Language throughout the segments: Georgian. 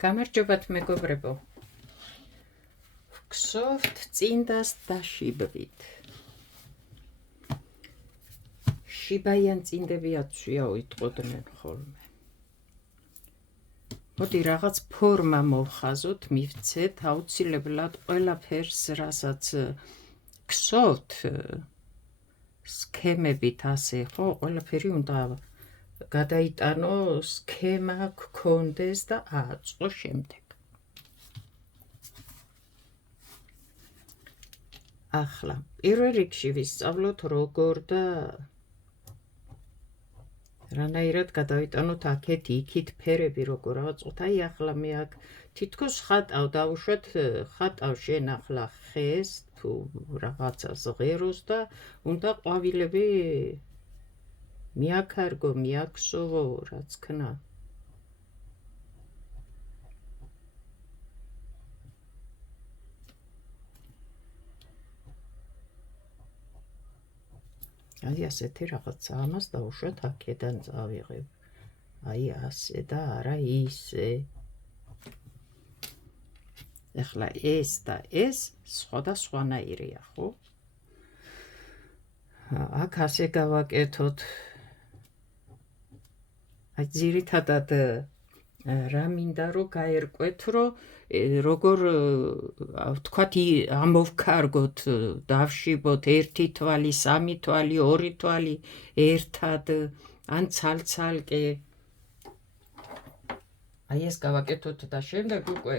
გამარჯობათ მეგობრებო. ვგსოვთ წინდას დაშიბვით. შიბაიან წინდები აცვია უიტყოდნენ ხოლმე. მოდი რაღაც ფორმა მოვხაზოთ, მივცეთ აუცილებლად ყველაფერს, რასაც გსოვთ სქემებით ასე, ხო, ყველაფერი უნდა გადაიტანო, სქემა გქონდეს და აწყო შემდეგ. ახლა, პირველ რიგში ვისწავლოთ როგორ და რანაირად გადავიტანოთ აქეთ იქით ფერები როგორ ავაწყოთ. აი ახლა მე აქ თითქოს ხატავ დავუშვათ, ხატავ შენახლა ხეს თუ რაღაცას ღეროს და უნდა ყვავილები მიაქარგო, მიაქსოვო, რაც ქნა. აი ასეთი რაღაცა, ამას დავუშვათ აქედან წავიღებ. აი ასე და არა ისე. ახლა ეს და ეს სხვადასხვანაირია, ხო? აქ ასე გავაკეთოთ. აი ძირითადად რა მინდა რომ გაერკვეთ, რომ როგორ ვთქვათ ამოვქარგოთ, დავშიბოთ ერთი თვალი, სამი თვალი, ორი თვალი ერთად, ან ცალ-ცალკე. აი ეს გავაკეთოთ და შემდეგ უკვე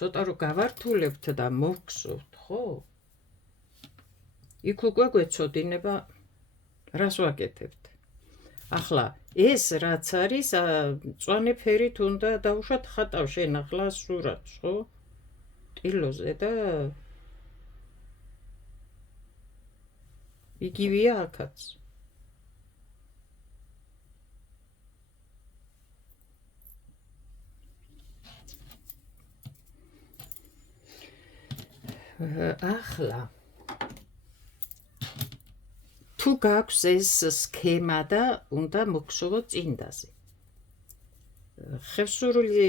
ცოტა რომ გავართულებთ და მოვგსოვთ, ხო? იქ უკვე გვეცოდინება რას ვაკეთებთ. ახლა ეს რაც არის, მწვანე ფერით უნდა დავუშვათ ხატავ შენახლა სურათს, ხო? ტილოზე და იგივეა აქაც. ახლა თუ გაქვს ეს სქემა და უნდა მოგხსოვოთ წინდაზე. ხევსურული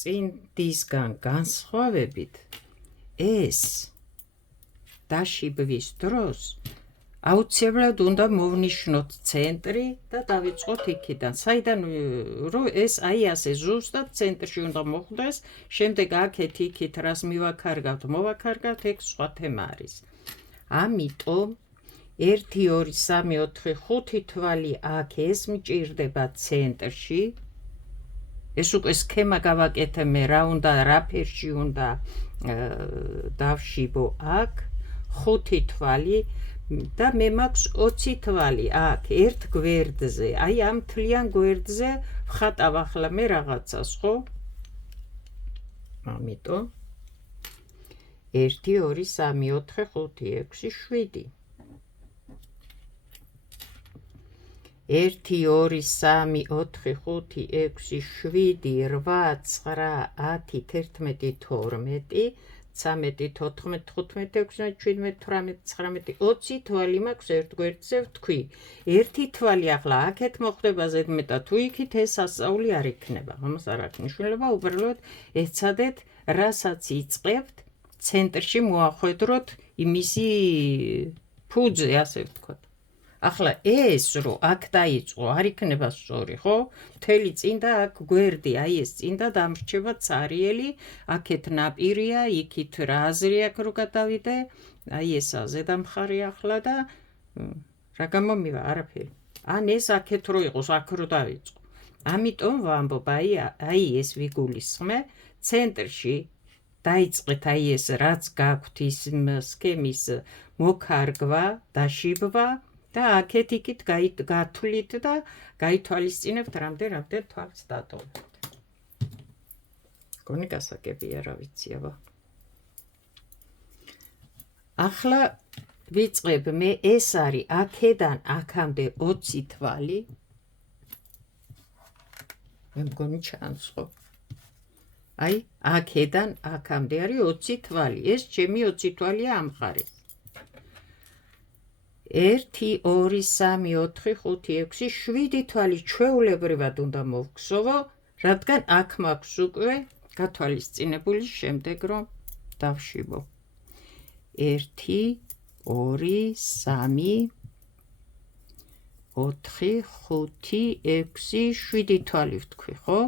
წინდისგან განსხვავებით, ეს დაშიბვის დროს აუცილებლად უნდა მოვნიშნოთ ცენტრი და დავიწყოთ იქიდან. საიდან რომ ეს აი ასე ზუსტად ცენტრში უნდა მოხვდეს, შემდეგ აქეთ იქით რას მივაქარგავთ, მოვაქარგავთ, ეგ სხვა თემა არის. ამიტომ 1 2 3 4 5 თვალი აქ ეს მჭირდება ცენტრში. ეს უკვე სქემა გავაკეთე მე, რა უნდა, რა ფერში უნდა დავშიბო აქ 5 თვალი და მე მაქვს 20 თვალი აქ ერთ გვერდზე. აი ამ მთლიან გვერდზე ვხატავ ახლა მე რაღაცას, ხო? ამიტომ 1 2 3 4 5 6 7 1 2 3 4 5 6 7 8 9 10 11 12 13 14 15 16 17 18 19 20 თვალი მაქვს ერთ გვერდზე ვთქვი. ერთი თვალი ახლა აქეთ მოხდება ზედმეტად, თუ იქით ეს ასწავლი არ იქნება. ამას არ აქვს მნიშვნელობა, უბრალოდ ეცადეთ რასაც იწყებთ ცენტრში მოახვედროთ იმისი ფუძე, ასე ვთქვათ. ახლა ეს რომ აქ დაიწყო არ იქნება სწორი, ხო? მთელი წინდა აქ გვერდი, აი ეს წინდა დამრჩება цаრიელი, აქეთ ნაპირია, იქით რა აზრი აქვს რომ გადავიდე, აი ესა ზედამხარი ახლა და რა გამომივა, არაფერი. ან ეს აქეთ რო იყოს, აქ რო დავიწყო. ამიტომ ვამბობ, აი ეს ვიგულისხმე, ცენტრში დაიწყეთ აი ეს რაც გაქვთ ის სქემის მოკარგვა, დაშიბვა და აქეთ იქით გათვლით და გაითვალისწინებთ რამდენ თვალს დატოვებთ. გონი გასაგებია, რა ვიცი, აბა. ახლა ვიწყებ მე, ეს არის აქედან აქამდე 20 თვალი. მე მგონი ჩანს, ხო? აი, აქედან აქამდე არის 20 თვალი. ეს ჩემი 20 თვალია ამ მხარეს. 1 2 3 4 5 6 7 თვალი ჩვეულებრივად უნდა მოვგსოვო, რადგან აქ მაქვს უკვე გათვალისწინებული შემდეგ რომ დავშიბო 1 2 3 4 5 6 7 თვალი ვთქვი, ხო?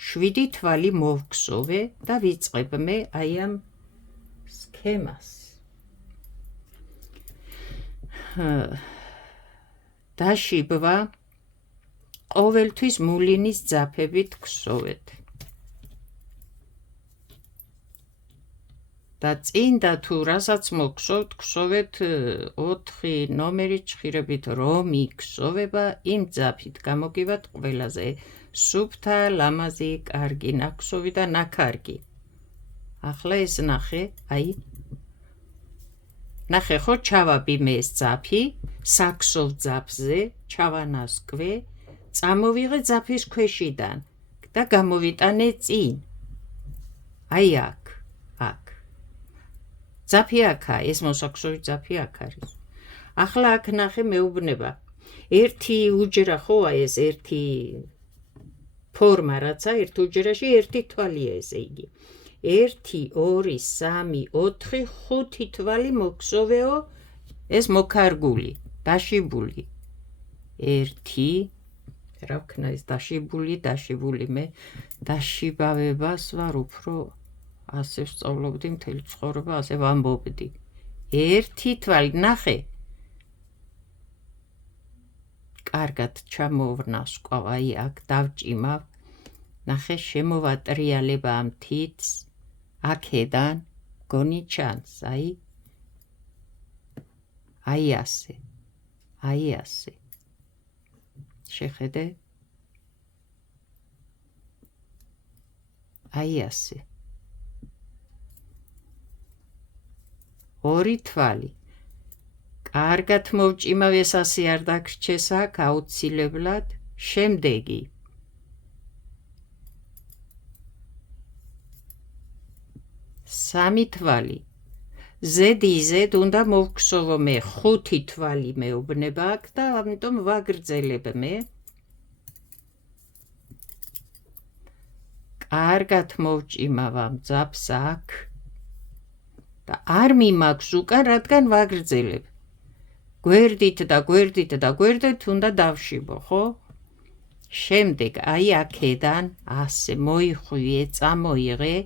7 თვალი მოვგსოვე და ვიწყებ მე აი ამ სქემას. დაშიბვა ყოველთვის მულინის ძაფებით გსოვეთ. და წინდა თუ რასაც მოგსოვთ, გსოვეთ 4 ნომერი ჭხირებით რომ იგსოვება იმ ძაფით გამოგივათ ყველაზე სუფთა, ლამაზი, კარგი, ნაქსოვი და ნაქარგი. ახლა ეს ნახე, აი ნახე ხო ჩავაბი მე ეს ძაფი, საქსოვ ძაფზე, ჩავანასკვე, წამოვიღე ძაფის ქვეშიდან და გამოვიტანე წინ. აი აქ. ძაფი აქა, ეს მოსაქსოვი ძაფი აქ არის. ახლა აქ ნახე მეუბნება. ერთი უჯრა ხოა ეს ერთი ფორმა რაცა ერთ უჯრაში ერთი თვალია ესე იგი. 1 2 3 4 5 თვალი მოგსოვეო ეს მოკარგული, დაშიბული. 1 რა ვქნა ეს დაშიბული მე დაშიბავებას ვარ უფრო ასე ვსწავლობდი მთელი ცხოვრება, ასე ვამბობდი. 1 თვალი ნახე. კარგად ჩამოვრნასკვა, აი აქ დავჭიმავ. ნახე შემოვატრიალებ ამ თითს. აქედან გონი ჩანს, აი ასე. აი ასე. შეხედე? აი ასე. 2 თვალი. კარგად მოვჭიმავ, ეს ასე არ დაგრჩეს აქ აუცილებლად. შემდეგი. 3 თვალი. ზედიზედ უნდა მოვგსოვო მე 5 თვალი მეუბნება აქ და ამიტომ ვაგრძელებ მე. კარგად მოვჭიმავ ამ ძაფს აქ. და არ მიმაქვს უკან, რადგან ვაგრძელებ. გვერდით და გვერდით უნდა დავშიბო, ხო? შემდეგ აი აქედან ასე მოიხვიე, წამოიღე.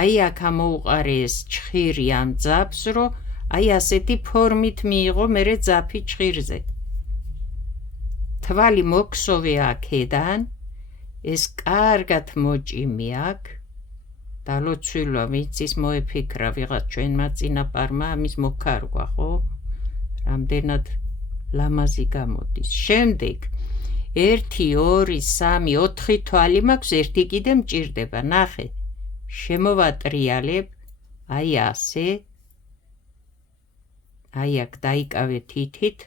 აი აქ ამოუყარე ეს ჭხირი ამ ძაფს, რომ აი ასეთი ფორმით მიიღო მერე ძაფი ჭხირზე. თვალი მოგსოვე აქედან, ეს კარგად მოჭიმი აქ. და ლოცვილა ვიცის მოეფიქრა ვიღაც ჩვენმა წინაპარმა ამის მოკარგვა, ხო? რამდენად ლამაზი გამოდის. შემდეგ 1 2 3 4 თვალი მაქვს, ერთი კიდე მჭირდება, ნახე. შემოვატრიალებ, აი ასე. აი აქ დაიკავე თითით,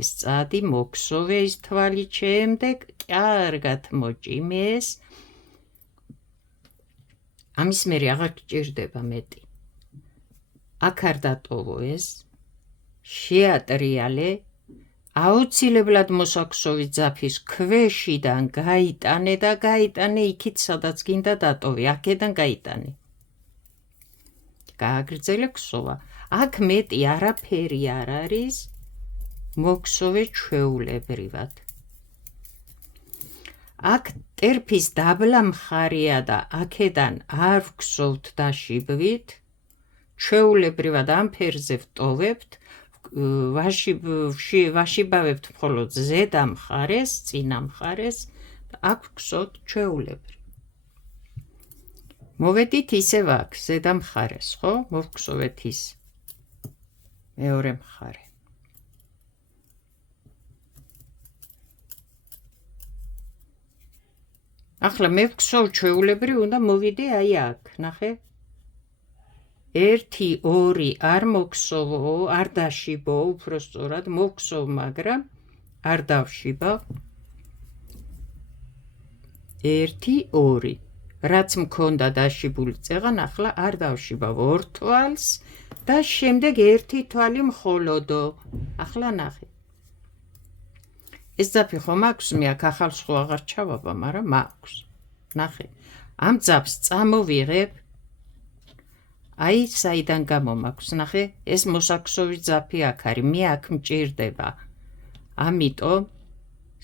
ეს წადი მოგსოვე ის თვალი, შემდეგ კარგად მოჭიმე ეს. ამის მერე აღარ გჭირდება მეტი. აქ არ დატოვო ეს. შეატრიალე. აუცილებლად მოსაქსოვი ძაფის ქვეშიდან გაიტანე და გაიტანე იქით, სადაც გინდა დატოვე, აქედან გაიტანე. გააგრძელე ქსოვა. აქ მეტი არაფერი არ არის, მოგსოვე ჩვეულებრივად. აქ ტერფის დაბლა მხარეა და აქედან არ ვგსოვთ დაშიბვით, ჩვეულებრივად ამ ფერზე ვტოვებთ, ვაშიბავებთ მხოლოდ ზედა მხარეს, წინა მხარეს და აქ ვგსოვთ ჩვეულებრივ. მოვედით ისევ აქ, ზედა მხარეს, ხო? მოვგსოვეთ ის მეორე მხარე. ახლა მე ვგსოვ ჩვეულებრივ უნდა მოვიდე აი აქ, ნახე? 1 2 არ მოგსოვო, არ დაშიბო, უпростоრად მოგსოვ, მაგრამ არ დავშიბავ. 1 2 რაც მქონდა დაშიბული წეღან, ახლა არ დავშიბავ 2 თვალს და შემდეგ 1 თვალი მხოლოდო. ახლა ნახე. ეს ძაფი ხომ აქვს, მე აქ ახალს ხო აღარ ჩავაბა, მაგრამ მაქვს. ნახე. ამ ძაფს წამოვიღებ აი საიდან გამომაქვს ნახე ეს მოსაქსოვი ძაფი აქ არის მე აქ მჭირდება ამიტომ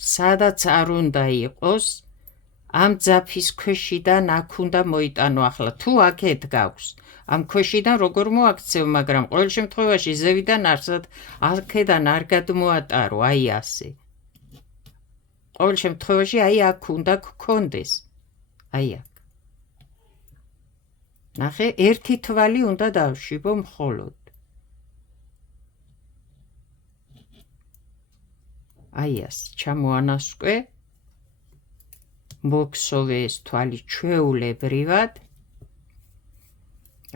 სადაც არ უნდა იყოს ამ ძაფის ქვეშიდან აქ უნდა მოიტანო ახლა თუ აქეთ გაქვს ამ ქვეშიდან როგორ მოაქცევ მაგრამ ყოველ შემთხვევაში ზევიდან არსად აქედან არ გადმოატარო აი ასე ყოველ შემთხვევაში აი აქ უნდა გქონდეს აი აქ ნახე ერთი თვალი უნდა დავშვიბო მხოლოდ აი ასე ჩამოანასკვე მოგსოვე ეს თვალი ჩვეულებრივად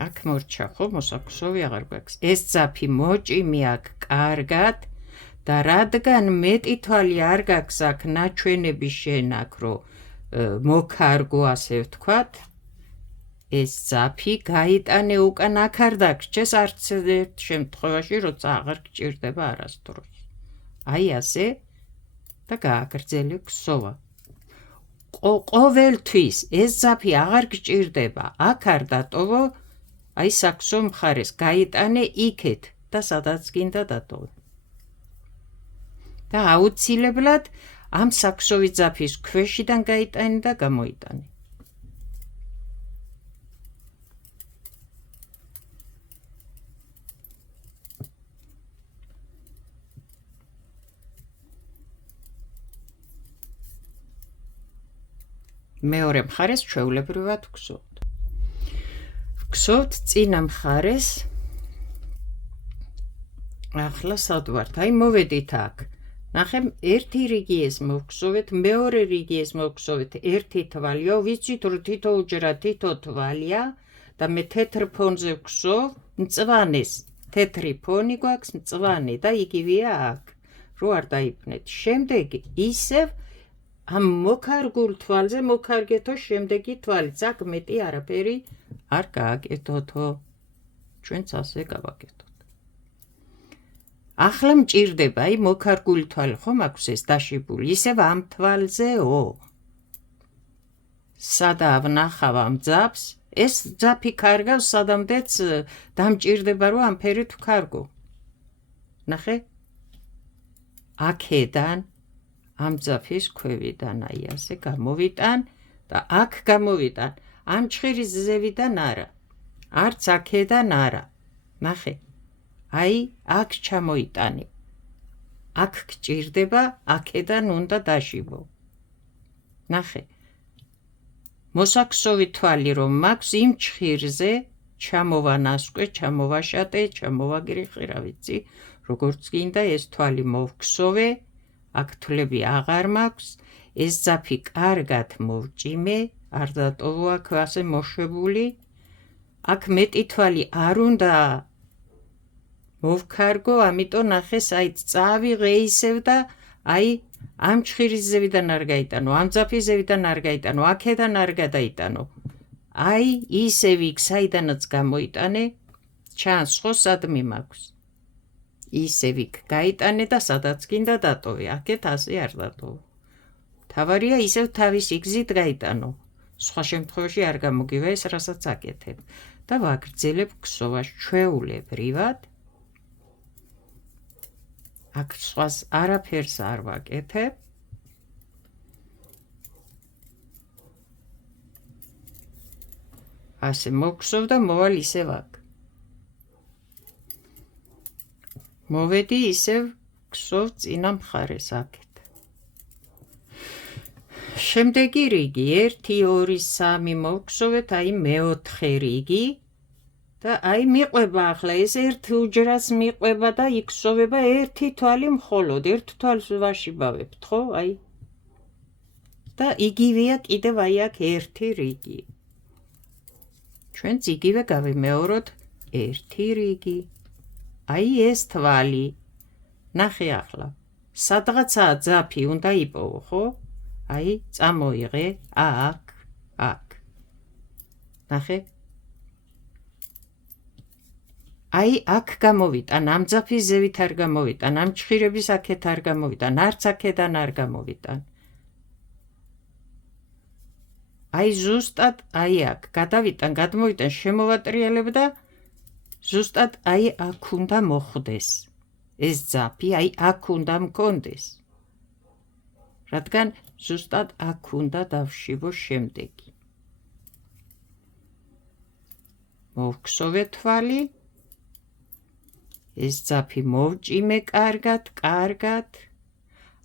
აქ მორჩა ხო მოსაქსოვი აღარ გვაქვს ეს ძაფი მოჭიმი აქ კარგად და რადგან მეტი თვალი არ გაქვს აქ ნაჩვენები შენ აქ რომ მოკარგო ასე ვთქვათ ეს ძაფი გაიტანე უკან აქ არ დაგრჩეს არც ერთ შემთხვევაში როცა აღარ გჭირდება არასდროს აი ასე და გააგრძელე ქსოვა ყოველთვის ეს ძაფი აღარ გჭირდება აქ არ დატოვო აი საქსო მხარეს გაიტანე იქეთ და სადაც გინდა დატოვე და აუცილებლად ამ საქსოვი ძაფის ქვეშიდან გაიტანე და გამოიტანე მეორე მხარეს ჩვეულებრივად ვგსოვთ. ვგსოვთ წინა მხარეს. ახლა სად ვართ? აი მოვედით აქ. ნახე ერთი რიგი ეს მოვგსოვეთ, მეორე რიგი ეს მოვგსოვეთ, ერთი თვალიო, ვიცით რომ თითო უჯრა თითო თვალია და მე თეთრ ფონზე ვგსოვ მწვანეს. თეთრი ფონი გვაქვს მწვანე და იგივეა აქ. რო არ დაიფნეთ. შემდეგ ისევ ამ მოკარგულ თვალზე მოკარგეთო შემდეგი თვალიც აქ მეტი არაფერი არ გააკეთოთო ჩვენც ასე გავაკეთოთ ახლა მჭირდება აი მოკარგული თვალი ხომ აქვს ეს დაშიბული ისევ ამ თვალზეო სადა ვნახავ ამ ძაფს ეს ძაფი კარგავს სადამდეც დამჭირდება რომ ამ ფერით ვქარგო ნახე აქედან ამ ძაფის ქვევიდან აი ასე გამოვიტან და აქ გამოვიტან ამ ჭხირის ზევიდან არა არც აქედან არა ნახე აი აქ ჩამოიტანე აქ გჭირდება აქედან უნდა დაშიბო ნახე მოსაქსოვი თვალი რომ მაქვს იმ ჭხირზე ჩამოვანასკვე ჩამოვაშატე ჩამოვაგრიხე რა ვიცი როგორც გინდა ეს თვალი მოვგსოვე აქ თვლები აღარ მაქვს ეს ძაფი კარგად მოვჭიმე არ დატოვო აქ ასე მოშვებული აქ მეტი თვალი არ უნდა მოვქარგო ამიტომ ნახე საით წავიღე ისევ და აი ამ ჭხირის ზევიდან არ გაიტანო ამ ძაფის ზევიდან არ გაიტანო აქედან არ გადაიტანო აი ისევ იქ საიდანაც გამოიტანე ჩანს ხო სადმე მაქვს ისევ იქ გაიტანე და სადაც გინდა დატოვე აქეთ ასე არ დატოვო თავარია ისევ თავის იგზით გაიტანო სხვა შემთხვევაში არ გამოგივა ეს რასაც აკეთებ და ვაგრძელებ ქსოვას ჩვეულებრივად აქ სხვას არაფერს არ ვაკეთებ ასე მოგხსოვ და მოვალ ისევ აქ მოვედი ისევ ქსოვ წინა მხარეს აქეთ შემდეგი რიგი 1 2 3 მოვხსოვეთ აი მეოთხე რიგი და აი მიყვება ახლა ეს ერთ უჯრას მიყვება და იქსოვება ერთი თვალი მხოლოდ ერთ თვალს ვაშიბავებთ ხო აი და იგივეა კიდევ აი აქ ერთი რიგი ჩვენც იგივე გავიმეოროთ ერთი რიგი აი ეს თვალი ნახე ახლა სადღაცაა ძაფი უნდა იპოვო ხო აი წამოიღე აქ ნახე აი აქ გამოვიტან ამ ძაფის ზევით არ გამოვიტან ამ ჭხირების აქეთ არ გამოვიტან არც აქედან არ გამოვიტან აი ზუსტად აი აქ გადავიტან, გადმოვიტან, შემოვატრიალებ და ზუსტად აი აქ უნდა მოხვდეს ეს ძაფი, აი აქ უნდა მქონდეს. რადგან ზუსტად აქ უნდა დავშივო შემდეგი. მოვქსოვე თვალი, ეს ძაფი მოვჭიმე კარგად,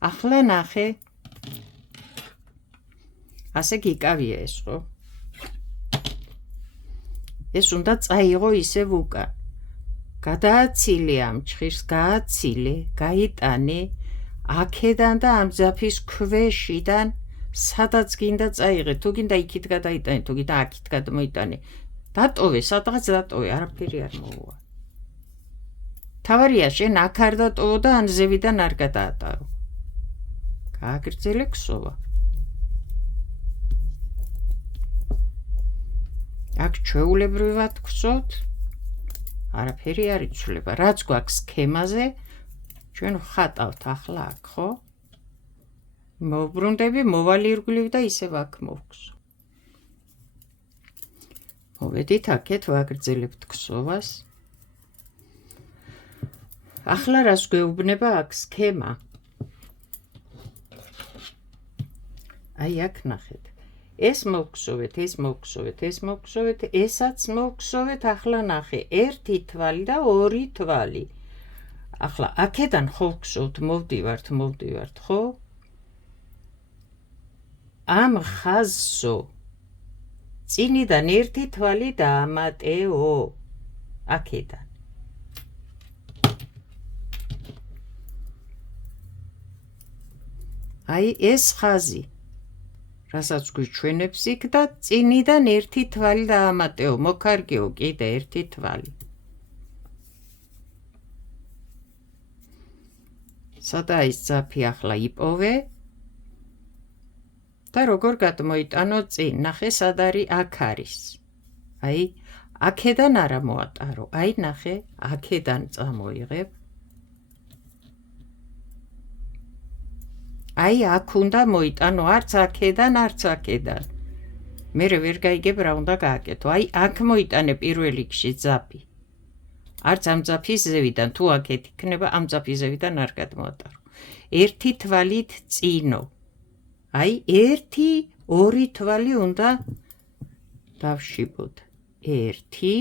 ახლა ნახე. ასე გიკავია ეს, ხო? ეს უნდა წაიღო ისევ უკან. გადააცილე ამ ჭხირს, გააცილე, გაიტანე, აქედან და ამ ძაფის ქვეშიდან, სადაც გინდა წაიღე, თუ გინდა იქით გადაიტანე, თუ გინდა აქით გადმოიტანე. დატოვე, სადღაც დატოვე, არაფერი არ მოუვა. თავარია, შენ აქ არ დატოვო და ან ზევიდან არ გადაატარო. გააგრძელე ქსოვა. აქ ჩვეულებრივად გვხსოვთ, არაფერი არ იცვლება. რაც გვაქვს სქემაზე, ჩვენ ვხატავთ ახლა აქ, ხო? მოვბრუნდები, მოვალი ირგვლივ და ისევ აქ მოვხსო. მოვედით აქეთ, ვაგრძელებთ ქსოვას. ახლა რას გვეუბნება აქ სქემა? აი აქ ნახეთ. ეს მოვხსოვეთ, ეს მოვხსოვეთ, ეს მოვხსოვეთ, ესაც მოვხსოვეთ, ახლა ნახე, ერთი თვალი და ორი თვალი. ახლა აქედან ხო ვხსოვთ, მოვდივართ, ხო? ამ ხაზსო წინიდან ერთი თვალი დაამატეო. აქედან. აი ეს ხაზი. რასაც გვიჩვენებს იქ და წინიდან ერთი თვალი დაამატეო, მოკარგეო კიდე ერთი თვალი. სადა ის ძაფი ახლა იპოვე და როგორ გადმოიტანო წინ, ნახე სად არის, აქ არის. აი, აქედან არა მოატარო, აი ნახე, აქედან წამოიღებ. აი აქ უნდა მოიტანო, არც აქედან. მერე ვერ გაიგებ რა უნდა გააკეთო. აი აქ მოიტანე პირველ რიგში ძაფი. არც ამ ძაფის ზევიდან, თუ აქეთ იქნება, ამ ძაფის ზევიდან არ გადმოატარო. ერთი თვალით წინო. აი ერთი, ორი თვალი უნდა დავშიბოთ. ერთი,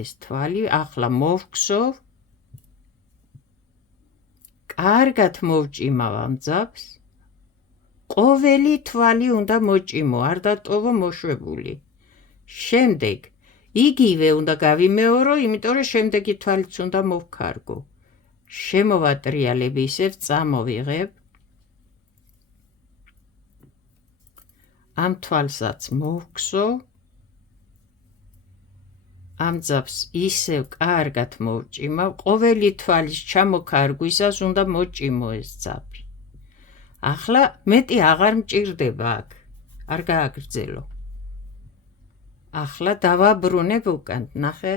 ეს თვალი, ახლა მოვხსოვ. კარგად მოვჭიმავ ამ ძაფს. ყოველი თვალი უნდა მოჭიმო, არ დატოვო მოშვებული. შემდეგ იგივე უნდა გავიმეორო, იმიტომ რომ შემდეგი თვალიც უნდა მოვქარგო. შემოვატრიალებ ისევ, წამოვიღებ. ამ თვალსაც მოვხსოვ. ამ ძაფს ისევ კარგად მოვჭიმავ, ყოველი თვალის ჩამოქარგვისას უნდა მოჭიმო ეს ძაფი. ახლა მეტი აღარ მჭირდება აქ, არ გააგრძელო. ახლა დავაბრუნებ უკან, ნახე.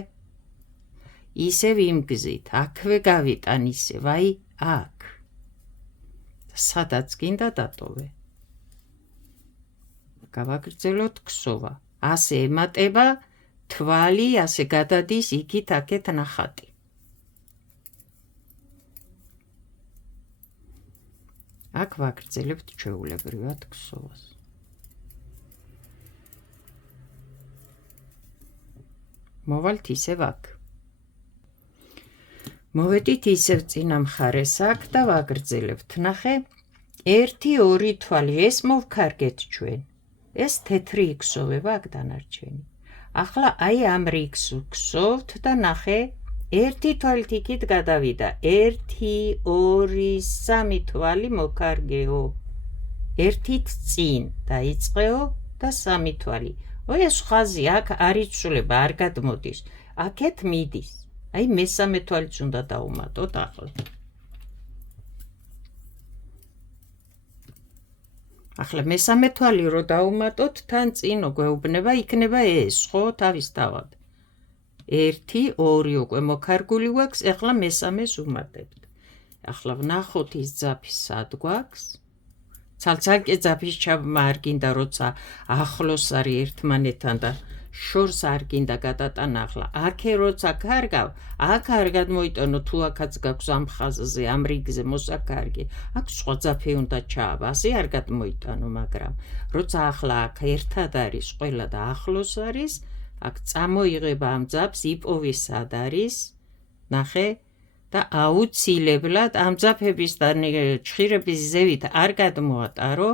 ისევ იმ გზით, აქვე გავიტან ისევ, აი აქ. სადაც გინდა დატოვე. გავაგრძელოთ ქსოვა. ასე ემატება თვალი, ასე გადადის იქით აქეთ ნახატი. აქ ვაგრძელებთ ჩვეულებრივად ქსოვას. მოვალთ ისევ აქ. მოვედით ისევ წინა მხარეს აქ და ვაგრძელებთ. ნახე, ერთი, ორი თვალი, ეს მოვქარგეთ ჩვენ. ეს თეთრი იქსოვება აქ დანარჩენი. ახლა აი ამ რიგს ვქსოვთ და ნახე, ერთი თვალით იქით გადავიდა. ერთი, ორი, სამი თვალი მოკარგეო. ერთით წინ დაიწყეო და სამი თვალი. ეს ხაზი აქ არ იცვლება, არ გადმოდის. აქეთ მიდის. აი მესამე თვალიც უნდა დაუმატოთ ახლა. ახლა მესამე თვალი რო დაუმატოთ, თან წინო გვეუბნება იქნება ეს, ხო, თავისთავად. ერთი, ორი უკვე მოკარგული გვაქვს, ახლა მესამეს უმატებთ. ახლა ვნახოთ ის ძაფი სად გვაქვს. ცალ-ცალკე ძაფის ჩაბმა არ გინდა, როცა ახლოს არის ერთმანეთთან და შორს არ გინდა გადატანა ახლა. აქე როცა კარგავ, აქ არ გადმოიტანო, თუ აქაც გაქვს ამ ხაზზე, ამ რიგზე მოსაკარგი. აქ სხვა ძაფი უნდა ჩააბა, ასე არ გადმოიტანო, მაგრამ როცა ახლა აქ ერთად არის ყველა და ახლოს არის, აქ წამოიღება ამ ძაფს, იპოვი სად არის, ნახე, და აუცილებლად ამ ძაფების და ჩხირების ზევით არ გადმოატარო,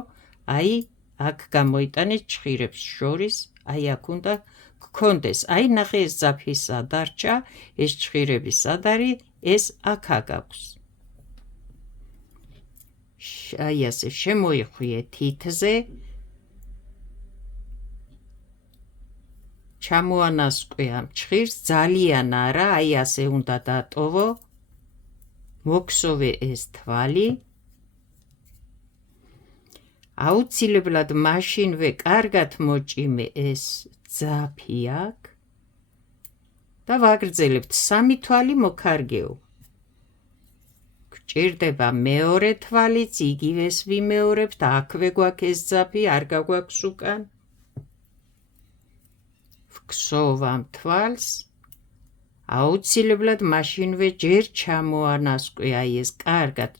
აი აქ გამოიტანე ჩხირებს შორის, აი აქ უნდა გქონდეს, აი ნახე ეს ძაფი სად დარჩა, ეს ჩხირები სად არის, ეს აქ აგაქვს. აი ასე შემოიხვიე თითზე, ჩამოანასკვე ამ ჩხირს, ძალიან არა, აი ასე უნდა დატოვო, მოგსოვე ეს თვალი, აუცილებლად მაშინვე კარგად მოჭიმე ეს ძაფი აქ და ვაგრძელებთ 3 თვალი მოკარგეო. გჭირდება მეორე თვალიც, იგივეს ვიმეორებთ, აქვე გვაქვს ეს ძაფი, არ გაგვაქვს უკან. ვგსოვ ამ თვალს, აუცილებლად მაშინვე ჯერ ჩამოანასკვე, აი ეს კარგად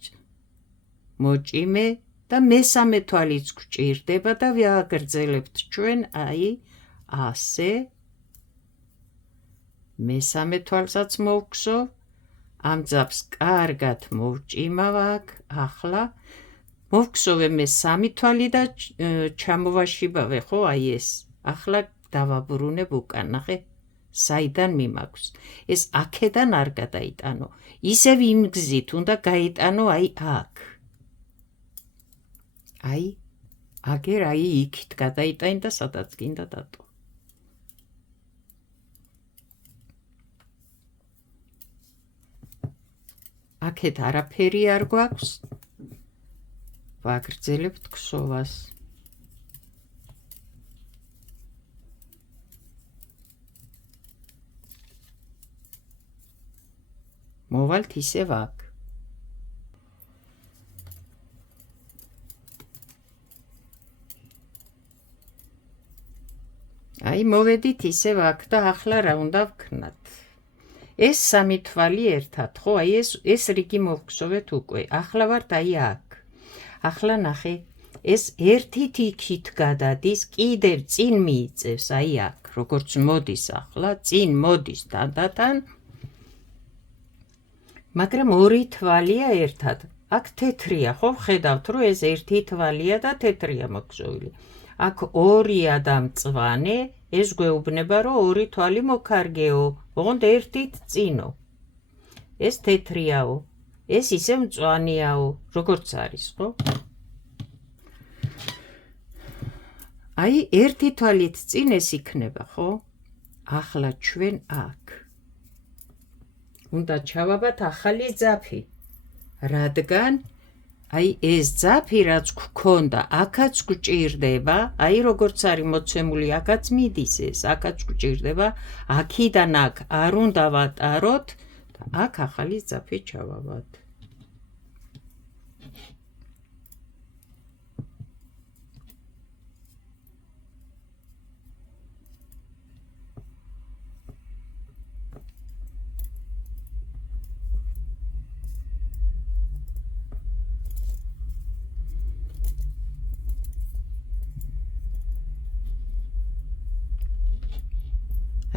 მოჭიმე და მესამე თვალიც გჭირდება და ვაგრძელებთ ჩვენ აი ასე. მესამე თვალსაც მოვგსოვ, ამ ძაფს კარგად მოვჭიმავ აქ, ახლა მოვგსოვე მე 3 თვალი და ჩამოვაშიბავე, ხო, აი ეს. ახლა დავაბრუნებ უკან, ნახე, საიდან მიმაქვს. ეს აქედან არ გადაიტანო, ისევ იმ გზით უნდა გაიტანო აი აქ. აი, აგერ აი იქით გადაიტანი და სადაც გინდა დატო. აქეთ არაფერი არ გვაქვს, ვაგრძელებთ ქსოვას. მოვალთ ისევ აქ. აი მოვედით ისევ აქ და ახლა რა უნდა ვქნათ. ეს 3 თვალი ერთად, ხო, აი ეს რიგი მოვგსოვეთ უკვე. ახლა ვართ აი აქ. ახლა ნახე, ეს ერთით იქით გადადის, კიდევ წინ მიიწევს, აი აქ, როგორც მოდის ახლა, წინ მოდის თანდათან. მაგრამ 2 თვალია ერთად. აქ თეთრია, ხო, ხედავთ, რომ ეს 1 თვალია და თეთრია მოგზოვილი. აქ 2-ია და მწვანე, ეს გვეუბნება, რომ 2 თვალი მოკარგეო, ოღონდ ერთით წინო. ეს თეთრიაო, ეს ისე მწვანეაო, როგორც არის, ხო? აი, 1 თვალით წინ ეს იქნება, ხო? ახლა ჩვენ აქ. უნდა ჩავაბათ ახალი ძაფი, რადგან აი ეს ძაფი რაც გქონდა, აქაც გჭირდება, აი როგორც არის მოცემული, აქაც მიდის ეს, აქაც გჭირდება, აქიდან აქ არ უნდა ვატაროთ და აქ ახალი ძაფი ჩავაბათ.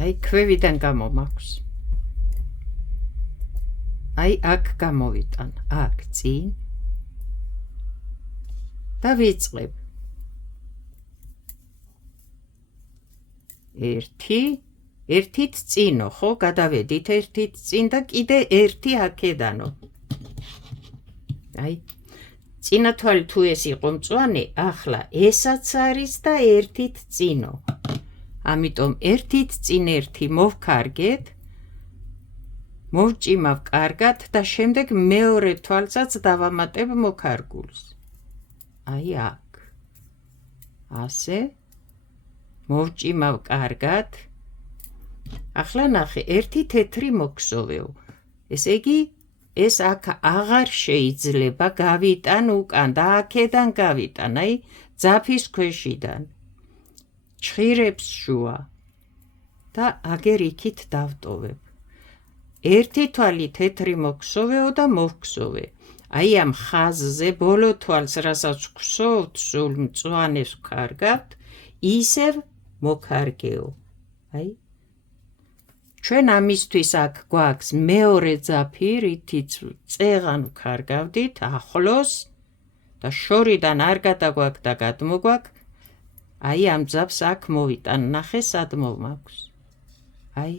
აი ქვევიდან გამომაქვს. აი აქ გამოვიტან, აქ წინ და ვიწყებ. 1, ერთით წინო, ხო, გადავედით ერთით წინ და კიდე 1 აქედანო. აი, წინა თვალი თუ ეს იყო მწვანე, ახლა ესაც არის და ერთით წინო. ამიტომ ერთით წინ 1 მოვქარგეთ, მოვჭიმავ კარგად და შემდეგ მეორე თვალსაც დავამატებ მოკარგულს. აი აქ. ასე. მოვჭიმავ კარგად. ახლა ნახე, 1 თეთრი მოგსოვეო. ესე იგი, ეს აქ აღარ შეიძლება გავიტან უკან და აქედან გავიტან, აი ძაფის ქვეშიდან. ჩხირებს შუა და აგერ იქით დავტოვებ. ერთი თვალი თეთრი მოგსოვეო და მოვქსოვე. აი ამ ხაზზე ბოლო თვალს რასაც ვქსოვთ, სულ მწვანეს ვქარგავთ, ისევ მოკარგეო. აი ჩვენ ამისთვის აქ გვაქვს მეორე ძაფი, რითიც წეღან ვქარგავდით ახლოს და შორიდან არ გადაგვაქვს და გადმოგვაქვს. აი ამ ძაფს აქ მოვიტან, ნახე სად მომაქვს. აი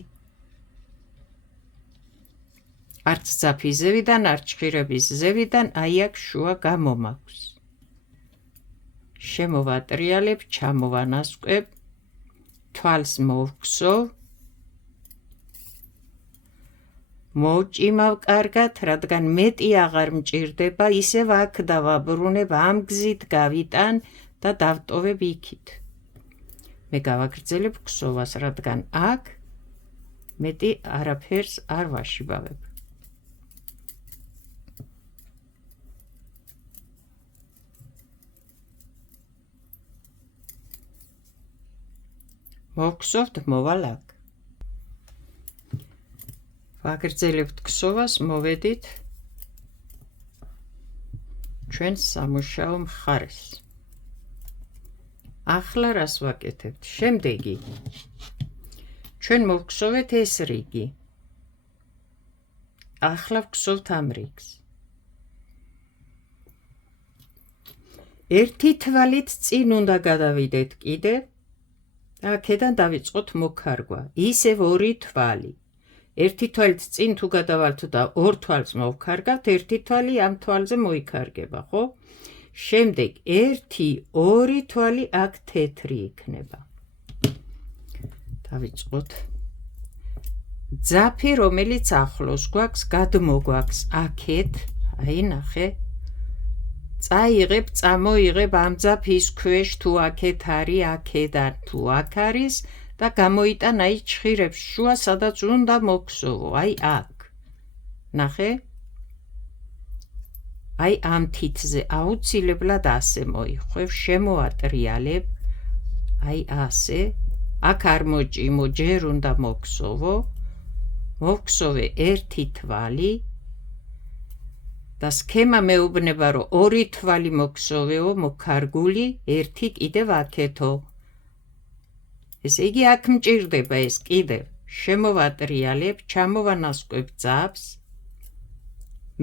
არც ძაფის ზევიდან, არც ჩხირების ზევიდან, აი აქ შუა გამომაქვს. შემოვატრიალებ, ჩამოვანასკვებ, თვალს მოვქსოვ, მოვჭიმავ კარგად, რადგან მეტი აღარ მჭირდება, ისევ აქ დავაბრუნებ, ამ გზით გავიტან და დავტოვებ იქით. მე გავაგრძელებ ქსოვას, რადგან აქ მეტი არაფერს არ ვაშიბავებ. მოვქსოვთ, მოვალ აქ. ვაგრძელებთ ქსოვას, მოვედით ჩვენს სამუშაო მხარეს. ახლა რას ვაკეთებთ? შემდეგი ჩვენ მოვქსოვეთ ეს რიგი. ახლა ვქსოვთ ამ რიგს. ერთი თვალით წინ უნდა გადავიდეთ კიდე და აქედან დავიწყოთ მოკარგვა. ისევ ორი თვალი. ერთი თვალით წინ თუ გადავალთ და ორ თვალს მოვქარგავთ, ერთი თვალი ამ თვალზე მოიქარგება, ხო? შემდეგ ერთი, ორი თვალი აქ თეთრი იქნება. დავიწყოთ. ძაფი, რომელიც ახლოს გვაქვს, გადმოგვაქვს აქეთ, აი ნახე. წაიღებ, წამოიღებ ამ ძაფის ქვეშ თუ აქეთ არის, აქედან თუ აქ არის და გამოიტან აი ჩხირებს შუა, სადაც უნდა მოგსოვო, აი აქ. ნახე? აი ამ თითზე აუცილებლად ასე მოიხვევ, შემოატრიალებ, აი ასე, აქ არ მოჭიმო, ჯერ უნდა მოგსოვო, მოვქსოვე ერთი თვალი და სქემა მეუბნება, რომ ორი თვალი მოგსოვეო, მოკარგული, ერთი კიდევ აქეთო. ესე იგი აქ მჭირდება ეს კიდევ. შემოვატრიალებ, ჩამოვანასკვებ ძაფს,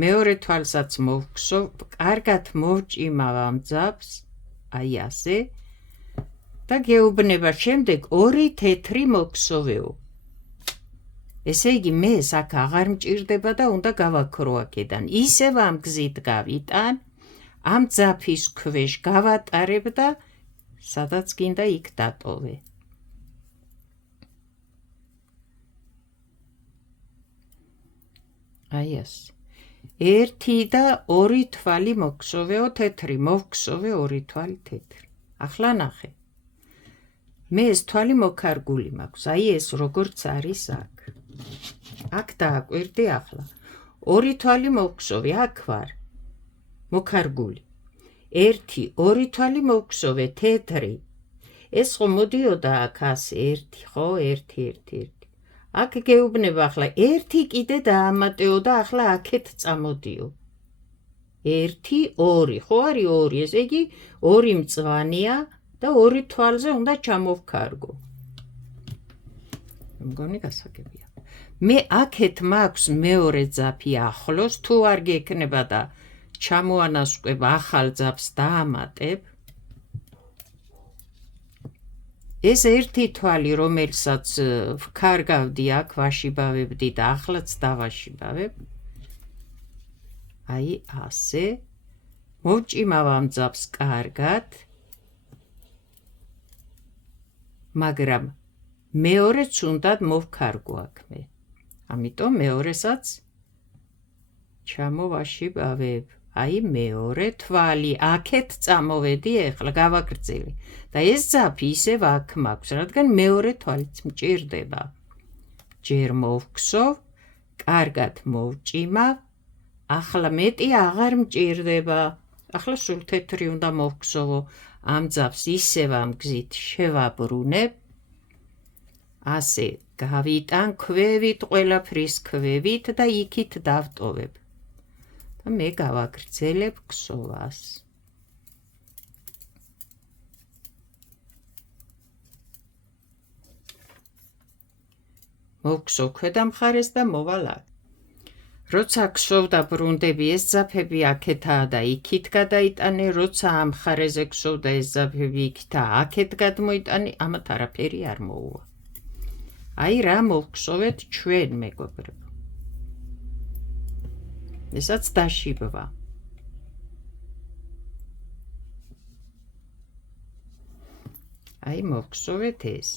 მეორე თვალსაც მოვქსოვ, კარგად მოვჭიმავ ამ ძაფს, აი ასე და გეუბნება შემდეგ ორი თეთრი მოგსოვეო. ესე იგი მე ეს აქ აღარ მჭირდება და უნდა გავაქრო აქედან. ისევ ამ გზით გავიტან, ამ ძაფის ქვეშ გავატარებ და სადაც გინდა იქ დატოვე. აი ასე. ერთი და ორი თვალი მოგსოვეო თეთრი, მოვქსოვე ორი თვალი თეთრი. ახლა ნახე. მე ეს თვალი მოკარგული მაქვს, აი ეს როგორც არის აქ. აქ დააკვირდი ახლა. ორი თვალი მოვქსოვე, აქ ვარ. მოკარგული. ერთი, ორი თვალი მოვქსოვე, თეთრი. ეს ხო მოდიოდა აქ ასე, ერთი, ხო, ერთი. აქ გეუბნება ახლა, ერთი კიდე დაამატეო და ახლა აქეთ წამოდიო. ერთი, ორი, ხო არის ორი, ესე იგი ორი მწვანეა და ორი თვალზე უნდა ჩამოვქარგო. მგონი გასაგებია. მე აქეთ მაქვს მეორე ძაფი ახლოს, თუ არ გექნება და ჩამოანასკვებ ახალ ძაფს დაამატებ. ეს ერთი თვალი, რომელსაც ვქარგავდი აქ, ვაშიბავებდი და ახლაც დავაშიბავებ. აი ასე. მოვჭიმავ ამ ძაფს კარგად. მაგრამ მეორეც უნდა მოვქარგო აქ მე. ამიტომ მეორესაც ჩამოვაშიბავებ. აი მეორე თვალი, აქეთ წამოვედი ეხლა, გავაგრძელე. და ეს ძაფი ისევ აქ მაქვს, რადგან მეორე თვალიც მჭირდება. ჯერ მოვქსოვ, კარგად მოვჭიმავ ახლა მეტი აღარ მჭირდება. ახლა სულ თეთრი უნდა მოვგზოვო. ამ ძაფს ისევ ამ გზით შევაბრუნებ. ასე გავიტან ქვევით, ყველაფრის ქვევით და იქით დავტოვებ. და მე გავაგრძელებ ქსოვას. მოვგზო ქვედა მხარეს და მოვალ აქ. როცა ქსოვ და ბრუნდები, ეს ძაფები აქეთაა და იქით გადაიტანე, როცა ამ მხარეზე ქსოვ და ეს ძაფები იქით და აქეთ გადმოიტანე, ამათ არაფერი არ მოუვა. აი რა მოვგზოვეთ ჩვენ, მეგობრებო. ესაც დაშიბვა. აი მოვგზოვეთ ეს.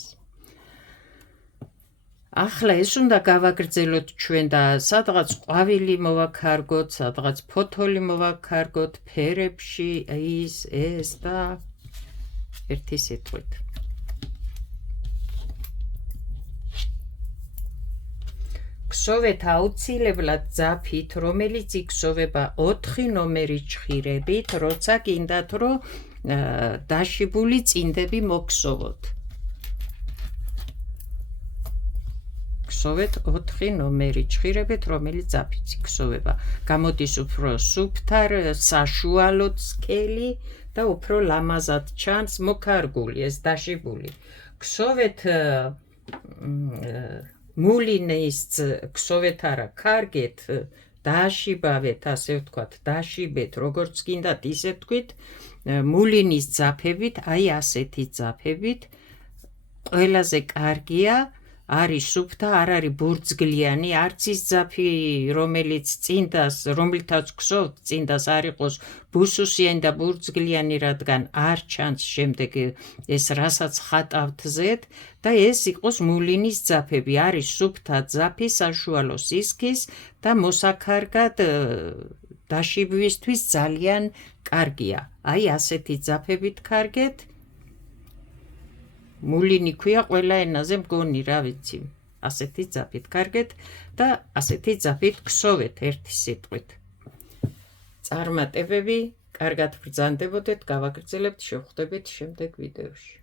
ახლა ეს უნდა გავაგრძელოთ ჩვენ და სადღაც ყვავილი მოვაქარგოთ, სადღაც ფოთოლი მოვაქარგოთ, ფერებში ის, ეს და ერთი სიტყვით. ქსოვეთ აუცილებლად ძაფით, რომელიც იქსოვება 4 ნომერის ჭხირებით, როცა გინდათ, რომ დაშიბული წინდები მოგქსოვოთ. ქსოვეთ 4 ნომერი ჭხირებით, რომელიც ძაფით იქსოვება. გამოდის უფრო სუფთარ, საშუალოდ სქელი და უფრო ლამაზად ჩანს მოკარგული, ეს დაშიბული. ქსოვეთ მულინის ქსოვეთ არა, კარგეთ, დააშიბავეთ, ასე ვთქვათ, დააშიბეთ, როგორც გინდათ, ისე ვთქვით, მულინის ძაფებით, აი ასეთი ძაფებით, ყველაზე კარგია, არის სუფთა, არ არის ბურძგლიანი, არც ის ძაფი, რომლითაც ქსოვთ, წინდას არ იყოს ბუსუსიანი და ბურძგლიანი, რადგან არ ჩანს შემდეგ ეს რასაც ხატავთ ზედ და ეს იყოს მულინის ძაფები, არის სუფთა ძაფი, საშუალო სისქის და მოსაქარგად დაშიბვისთვის ძალიან კარგია. აი ასეთი ძაფებით კარგეთ. მულინი ქვია ყველა ენაზე მგონი, რა ვიცი. ასეთი ძაფით კარგეთ და ასეთი ძაფით ქსოვეთ ერთი სიტყვით. წარმატებები, კარგად ბრძანდებოდეთ, გავაგრძელებთ, შევხვდებით შემდეგ ვიდეოში.